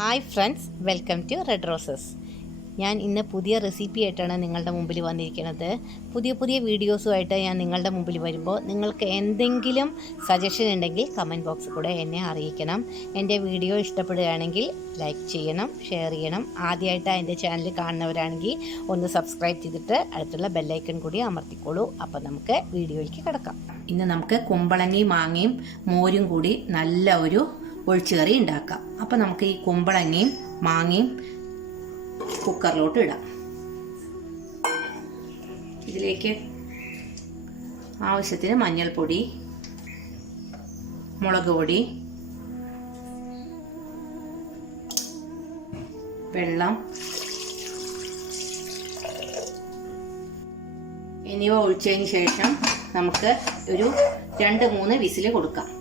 Hi friends welcome to red roses ഞാൻ ഇന്ന് പുതിയ റെസിപ്പി ആയിട്ടാണ് നിങ്ങളുടെ മുമ്പിൽ വന്നിരിക്കുന്നത്. പുതിയ പുതിയ വീഡിയോസുമായിട്ട് ഞാൻ നിങ്ങളുടെ മുമ്പിൽ വരുമ്പോൾ നിങ്ങൾക്ക് എന്തെങ്കിലും സജഷൻ ഉണ്ടെങ്കിൽ കമന്റ് ബോക്സിൽ കൂടെ എന്നെ അറിയിക്കണം. എന്റെ വീഡിയോ ഇഷ്ടപ്പെടുകയാണെങ്കിൽ ലൈക്ക് ചെയ്യണം ഷെയർ ചെയ്യണം. ആദ്യമായിട്ട് എന്റെ ചാനൽ കാണുന്നവരാണെങ്കിൽ ഒന്ന് സബ്സ്ക്രൈബ് ചെയ്തിട്ട് അടുത്തുള്ള ബെല്ലൈക്കൺ കൂടി അമർത്തിക്കോളൂ. അപ്പോൾ നമുക്ക് വീഡിയോയിലേക്ക് കിടക്കാം. ഇന്ന് നമുക്ക് കുമ്പളങ്ങയും മാങ്ങയും മോരും കൂടി നല്ല ഒരു ഒഴിച്ചുകറി ഉണ്ടാക്കാം. അപ്പം നമുക്ക് ഈ കുമ്പളങ്ങയും മാങ്ങയും കുക്കറിലോട്ട് ഇടാം. ഇതിലേക്ക് ആവശ്യത്തിന് മഞ്ഞൾപ്പൊടി മുളക് പൊടി വെള്ളം എന്നിവ ഒഴിച്ചതിന് ശേഷം നമുക്ക് ഒരു രണ്ട് മൂന്ന് വിസിൽ കൊടുക്കാം.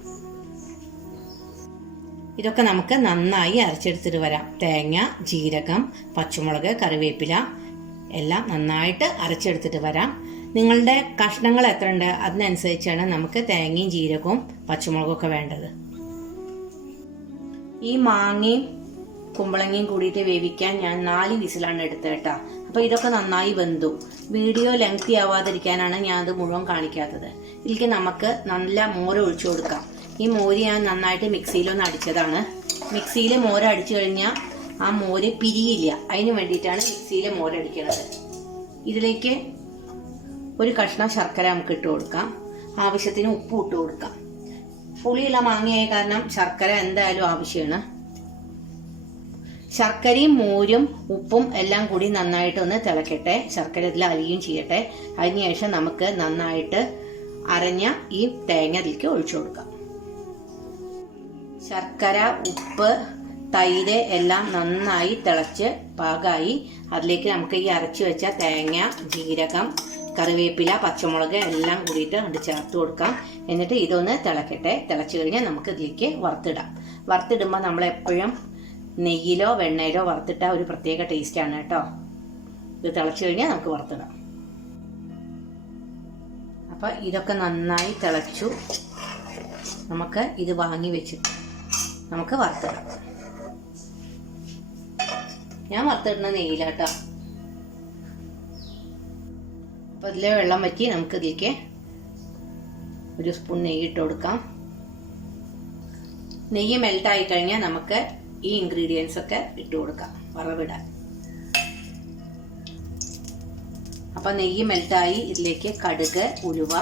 ഇതൊക്കെ നമുക്ക് നന്നായി അരച്ചെടുത്തിട്ട് വരാം. തേങ്ങ ജീരകം പച്ചമുളക് കറിവേപ്പില എല്ലാം നന്നായിട്ട് അരച്ചെടുത്തിട്ട് വരാം. നിങ്ങളുടെ കഷ്ണങ്ങൾ എത്ര ഉണ്ട് അതിനനുസരിച്ചാണ് നമുക്ക് തേങ്ങയും ജീരകവും പച്ചമുളകും ഒക്കെ വേണ്ടത്. ഈ മാങ്ങയും കുമ്പളങ്ങയും കൂടിയിട്ട് വേവിക്കാൻ ഞാൻ നാല് വിസിലാണ് എടുത്തത് കേട്ടോ. അപ്പോൾ ഇതൊക്കെ നന്നായി വെന്തു. വീഡിയോ ലെങ്തി ആവാതിരിക്കാനാണ് ഞാൻ അത് മുഴുവൻ കാണിക്കാത്തത്. ഇതിലേക്ക് നമുക്ക് നല്ല മോര് ഒഴിച്ചു കൊടുക്കാം. ഈ മോര് ഞാൻ നന്നായിട്ട് മിക്സിയിലൊന്ന് അടിച്ചതാണ്. മിക്സിയിൽ മോര് അടിച്ചു കഴിഞ്ഞാൽ ആ മോര് പിരിയില്ല. അതിന് വേണ്ടിയിട്ടാണ് മിക്സിയിൽ മോര് അടിക്കുന്നത് ഇതിലേക്ക് ഒരു കഷ്ണം ശർക്കര നമുക്ക് ഇട്ട് കൊടുക്കാം. ആവശ്യത്തിന് ഉപ്പ് ഇട്ട് കൊടുക്കാം. പുളിയുള്ള മാങ്ങയായ കാരണം ശർക്കര എന്തായാലും ആവശ്യമാണ്. ശർക്കരയും മോരും ഉപ്പും എല്ലാം കൂടി നന്നായിട്ട് ഒന്ന് തിളക്കട്ടെ. ശർക്കര ഇതിൽ അലിയും ചെയ്യട്ടെ. അതിനുശേഷം നമുക്ക് നന്നായിട്ട് അരഞ്ഞ ഈ തേങ്ങ അതിലേക്ക് ഒഴിച്ചു കൊടുക്കാം. ശർക്കര ഉപ്പ് തൈര് എല്ലാം നന്നായി തിളച്ച് പാകമായി അതിലേക്ക് നമുക്ക് ഈ അരച്ചു വെച്ച തേങ്ങ ജീരകം കറിവേപ്പില പച്ചമുളക് എല്ലാം കൂടിയിട്ട് അങ്ങോട്ട് ചേർത്ത് കൊടുക്കാം. എന്നിട്ട് ഇതൊന്ന് തിളക്കട്ടെ. തിളച്ച് കഴിഞ്ഞാൽ നമുക്ക് ഇതിലേക്ക് വറുത്തിടാം. വറുത്തിടുമ്പോൾ നമ്മൾ എപ്പോഴും നെയ്യിലോ വെണ്ണയിലോ വറുത്തിട്ട ഒരു പ്രത്യേക ടേസ്റ്റാണ് കേട്ടോ. ഇത് തിളച്ച് കഴിഞ്ഞാൽ നമുക്ക് വറുത്തിടാം. അപ്പം ഇതൊക്കെ നന്നായി തിളച്ചു. നമുക്ക് ഇത് വാങ്ങി വെച്ചിട്ട് നമുക്ക് വറുത്തിടാം. ഞാൻ വറുത്തിടുന്ന നെയ്യിലാട്ടോ. അപ്പോൾ ഇതിലെ വെള്ളം വറ്റി നമുക്ക് ഇതിലേക്ക് ഒരു സ്പൂൺ നെയ്യ് ഇട്ട് കൊടുക്കാം. നെയ്യ് മെൽട്ടായി കഴിഞ്ഞാൽ നമുക്ക് ഈ ഇൻഗ്രീഡിയൻസ് ഒക്കെ ഇട്ട് കൊടുക്കാം വറവിടാൻ. അപ്പം നെയ്യ് മെൽട്ടായി ഇതിലേക്ക് കടുക് ഉലുവ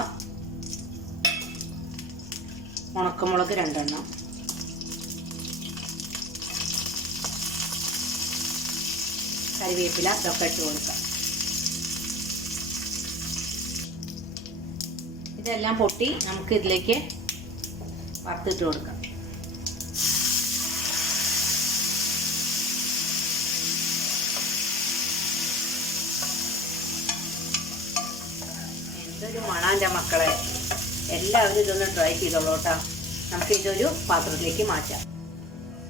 ഉണക്കമുളക് രണ്ടെണ്ണം. കറിവേപ്പില ഇതൊക്കെ ഇട്ട് കൊടുക്കാം. ഇതെല്ലാം പൊട്ടി നമുക്ക് ഇതിലേക്ക് വറുത്തിട്ട് കൊടുക്കാം. എന്തൊരു മണാന്റെ മക്കളെ. എല്ലാവരും ഇതൊന്ന് ട്രൈ ചെയ്തോളൂട്ടാ. നമുക്ക് ഇതൊരു പാത്രത്തിലേക്ക് മാറ്റാം.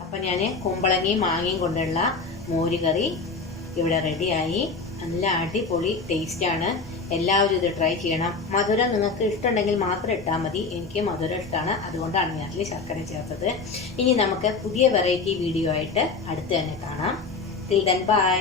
അപ്പം ഞാൻ കുമ്പളങ്ങയും മാങ്ങയും കൊണ്ടുള്ള മോരുകറി ഇവിടെ റെഡിയായി. നല്ല അടിപൊളി ടേസ്റ്റാണ്. എല്ലാവരും ഇത് ട്രൈ ചെയ്യണം. മധുരം നിങ്ങൾക്ക് ഇഷ്ടമുണ്ടെങ്കിൽ മാത്രം ഇട്ടാൽ മതി. എനിക്ക് മധുരം ഇഷ്ടമാണ് അതുകൊണ്ടാണ് ഞാൻ അതിൽ ശർക്കര ചേർത്തത്. ഇനി നമുക്ക് പുതിയ വെറൈറ്റി വീഡിയോ ആയിട്ട് അടുത്ത് തന്നെ കാണാം. Till then bye